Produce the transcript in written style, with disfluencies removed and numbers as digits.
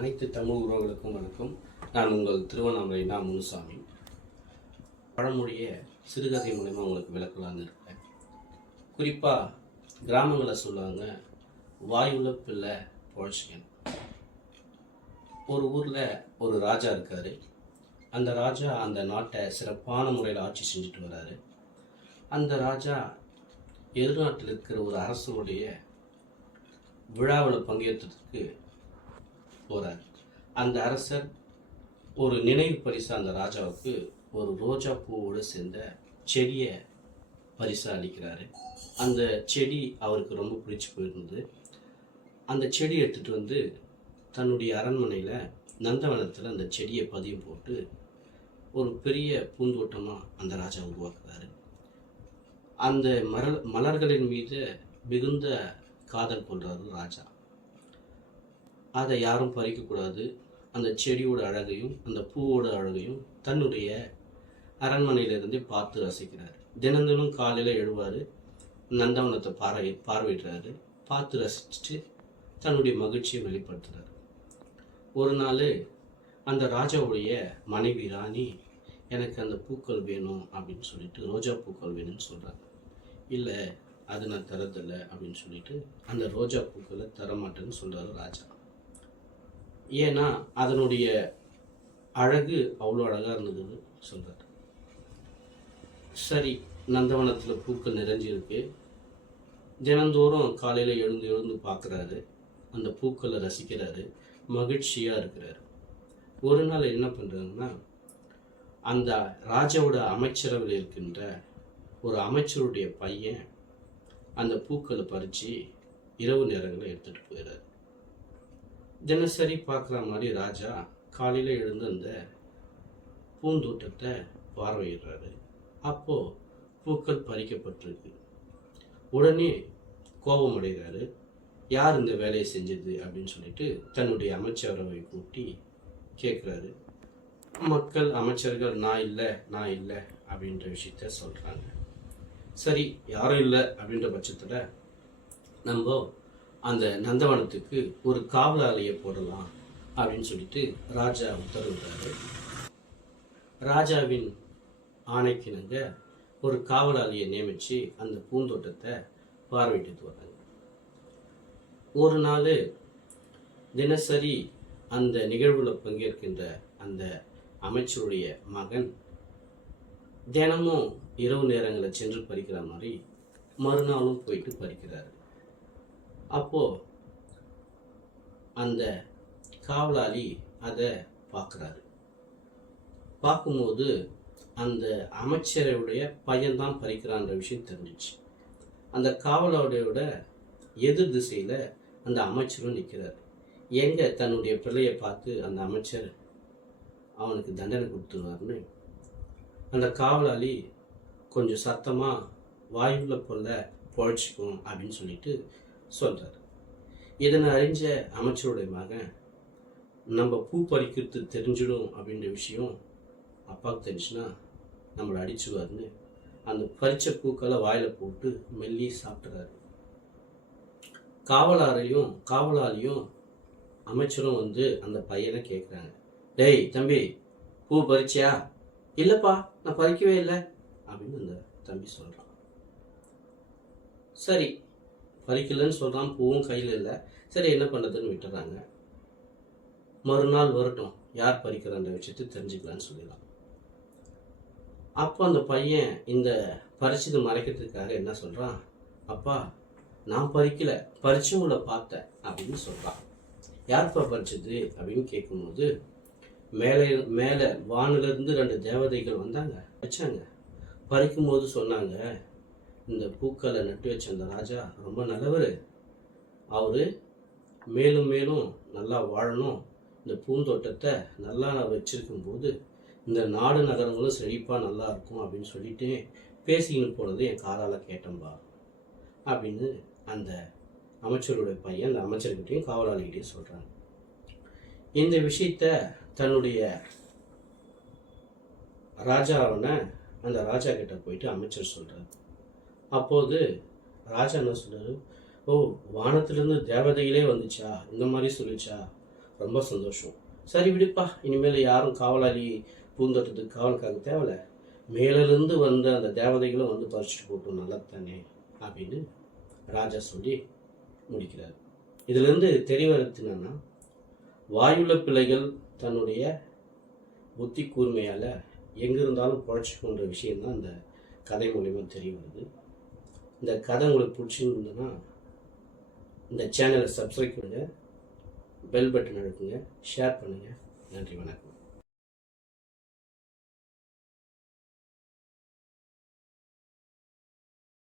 அனைத்து தமிழ் உறவுகளுக்கும் வணக்கம். நான் உங்கள் திருவண்ணாமலை முனுசாமி. பழமொழிய சிறுகதை மூலமாக உங்களுக்கு விளக்கலான்னு இருக்கேன். குறிப்பாக கிராமங்களில் சொல்லுவாங்க, வாயுள்ள பிள்ளை பொழைச்சிக்கணும். ஒரு ஊரில் ஒரு ராஜா இருக்கார். அந்த ராஜா அந்த நாட்டை சிறப்பான முறையில் ஆட்சி செஞ்சுட்டு வர்றாரு. அந்த ராஜா எதிர்நாட்டில் இருக்கிற ஒரு அரசனுடைய விழாவில் பங்கேற்றதுக்கு போகிறார். அந்த அரசர் ஒரு நினைவு பரிசு அந்த ராஜாவுக்கு ஒரு ரோஜா பூவோடு சேர்ந்த செடியை பரிசாக அளிக்கிறாரு. அந்த செடி அவருக்கு ரொம்ப பிடிச்சி போயிருந்தது. அந்த செடி எடுத்துகிட்டு வந்து தன்னுடைய அரண்மனையில் நந்தவனத்தில் அந்த செடியை பதியம் போட்டு ஒரு பெரிய பூந்தோட்டமாக அந்த ராஜா உருவாக்குறாரு. அந்த மலர்களின் மீது மிகுந்த காதல் கொள்றாரு ராஜா. அதை யாரும் பறிக்கக்கூடாது. அந்த செடியோட அழகையும் அந்த பூவோட அழகையும் தன்னுடைய அரண்மனையிலிருந்து பார்த்து ரசிக்கிறார். தினந்தோறும் காலையில் எழுவார், நந்தவனத்தை பார்வையிடுறாரு. பார்த்து ரசிச்சுட்டு தன்னுடைய மகிழ்ச்சியை வெளிப்படுத்துகிறார். ஒரு நாள் அந்த ராஜாவுடைய மனைவி ராணி, எனக்கு அந்த பூக்கள் வேணும் அப்படின்னு சொல்லிட்டு, ரோஜா பூக்கள் வேணும்னு சொல்கிறாங்க. இல்லை, அது நான் தரதில்லை அப்படின்னு சொல்லிட்டு அந்த ரோஜா பூக்களை தரமாட்டேன்னு சொல்கிறாரு ராஜா. ஏன்னா அதனுடைய அழகு அவ்வளோ அழகாக இருந்ததுன்னு சொல்கிறார். சரி, நந்தவனத்தில் பூக்கள் நிறைஞ்சிருக்கு. தினந்தோறும் காலையில் எழுந்து பார்க்குறாரு, அந்த பூக்களை ரசிக்கிறாரு, மகிழ்ச்சியாக இருக்கிறாரு. ஒரு நாள் என்ன பண்ணுறாங்கன்னா, அந்த ராஜாவோட அமைச்சரவையில் இருக்கின்ற ஒரு அமைச்சருடைய பையன் அந்த பூக்களை பறித்து இரவு நேரங்களில் எடுத்துகிட்டு போயிடுறாரு. தினசரி பார்க்குற மாதிரி ராஜா காலையில் எழுந்து அந்த பூந்தோட்டத்தை பார்வையிடுறாரு. அப்போது பூக்கள் பறிக்கப்பட்டிருக்கு. உடனே கோபம் அடைகிறாரு. யார் இந்த வேலையை செஞ்சது அப்படின்னு சொல்லிட்டு தன்னுடைய அமைச்சரவை கூட்டி கேட்குறாரு. மக்கள், அமைச்சர்கள் நான் இல்லை அப்படின்ற விஷயத்த சொல்கிறாங்க. சரி, யாரும் இல்லை அப்படின்ற பட்சத்தில் நம்ம அந்த நந்தவனத்துக்கு ஒரு காவலாளியை போடலாம் அப்படின்னு சொல்லிட்டு ராஜா உத்தரவிடுறாரு. ராஜாவின் ஆணைக்கிணங்க ஒரு காவலாளியை நியமித்து அந்த பூந்தோட்டத்தை பார்வையிட்டு வர்றாங்க. ஒரு நாள் தினசரி அந்த நிகழ்வில் பங்கேற்கின்ற அந்த அமைச்சருடைய மகன் தினமும் இரவு நேரங்களில் சென்று பறிக்கிற மாதிரி மறுநாளும் போயிட்டு பறிக்கிறாரு. அப்போது அந்த காவலாளி அதை பார்க்குறாரு. பார்க்கும்போது அந்த அமைச்சருடைய பையன்தான் பறிக்கிறான்ற விஷயம் தெரிஞ்சிச்சு. அந்த காவலாளியோட எதிர் திசையில் அந்த அமைச்சரும் நிற்கிறார். எங்கே தன்னுடைய பிள்ளையை பார்த்து அந்த அமைச்சர் அவனுக்கு தண்டனை கொடுத்துருவார்னு அந்த காவலாளி கொஞ்சம் சத்தமாக வாயுள்ள பொருள பொழைச்சிக்கும் அப்படின்னு சொல்லிட்டு சொல்கிறார். இதனை அறிஞ்ச அமைச்சருடைய மகன், நம்ம பூ பறிக்கிறது தெரிஞ்சிடும் அப்படின்ற விஷயம் அப்பாவுக்கு தெரிஞ்சுன்னா நம்மளை அடிச்சுவார்னு அந்த பறித்த பூக்களை வாயில் போட்டு மெல்லி சாப்பிட்றாரு. காவலாளியும் அமைச்சரும் வந்து அந்த பையனை கேட்குறாங்க, டேய் தம்பி, பூ பறிச்சியா? இல்லைப்பா, நான் பறிக்கவே இல்லை அப்படின்னு அந்த தம்பி சொல்கிறான். சரி, பறிக்கலன்னு சொல்கிறான், பூவும் கையில் இல்லை. சரி, என்ன பண்ணுறதுன்னு விட்டுறாங்க. மறுநாள் வரட்டும், யார் பறிக்கிறான்ற விஷயத்தை தெரிஞ்சுக்கலான்னு சொல்லிடலாம். அப்போ அந்த பையன் இந்த பறிச்சது மறைக்கிறதுக்காக என்ன சொல்கிறான், அப்பா நான் பறிக்கலை, பறிச்சவங்கள பார்த்தேன் அப்படின்னு சொல்கிறான். யார்ப்பா பறிச்சது அப்படின்னு கேட்கும்போது, மேலே வானிலிருந்து 2 தேவதைகள் வந்தாங்க, வச்சாங்க. பறிக்கும்போது சொன்னாங்க, இந்த பூக்களை நட்டு வச்ச அந்த ராஜா ரொம்ப நல்லவர், அவர் மேலும் மேலும் நல்லா வாழணும், இந்த பூந்தோட்டத்தை நல்லா வச்சிருக்கும் போது இந்த நாடு நகரங்களும் செழிப்பாக நல்லா இருக்கும் அப்படின்னு சொல்லிட்டு பேசிக்கின்னு போனது என் காதால் கேட்டம்பா அப்படின்னு அந்த அமைச்சருடைய பையன் அந்த அமைச்சர்கிட்டையும் காவலாளிகிட்டையும் சொல்கிறாங்க. இந்த விஷயத்த தன்னுடைய ராஜாவனை அந்த ராஜா கிட்ட போயிட்டு அமைச்சர் சொல்கிறார். அப்போது ராஜா என்ன சொல்றாரு, ஓ வானத்திலிருந்து தேவதைகளே வந்துச்சா, இந்த மாதிரி சொல்லிச்சா ரொம்ப சந்தோஷம். சரி விடுப்பா, இனிமேல் யாரும் காவலாளி பூந்தோட்டத்துக்கு காவலுக்காக தேவையில்ல, மேலிருந்து வந்த அந்த தேவதைகளும் வந்து பறிச்சுட்டு போட்டும், நல்லது தானே அப்படின்னு ராஜா சொல்லி முடிக்கிறார். இதிலிருந்து தெரியவருது என்னன்னா, வாயுள்ள பிள்ளைகள் தன்னுடைய புத்தி கூர்மையால் எங்கே இருந்தாலும் பொழைச்சிக்கொண்ட விஷயம்தான் இந்த கதை மூலிமா தெரிய வருது. இந்த கதை உங்களுக்கு பிடிச்சிருந்ததுன்னா இந்த சேனலை சப்ஸ்கிரைப் பண்ணுங்கள், பெல் பட்டன் அழுத்துங்க, ஷேர் பண்ணுங்கள். நன்றி, வணக்கம்.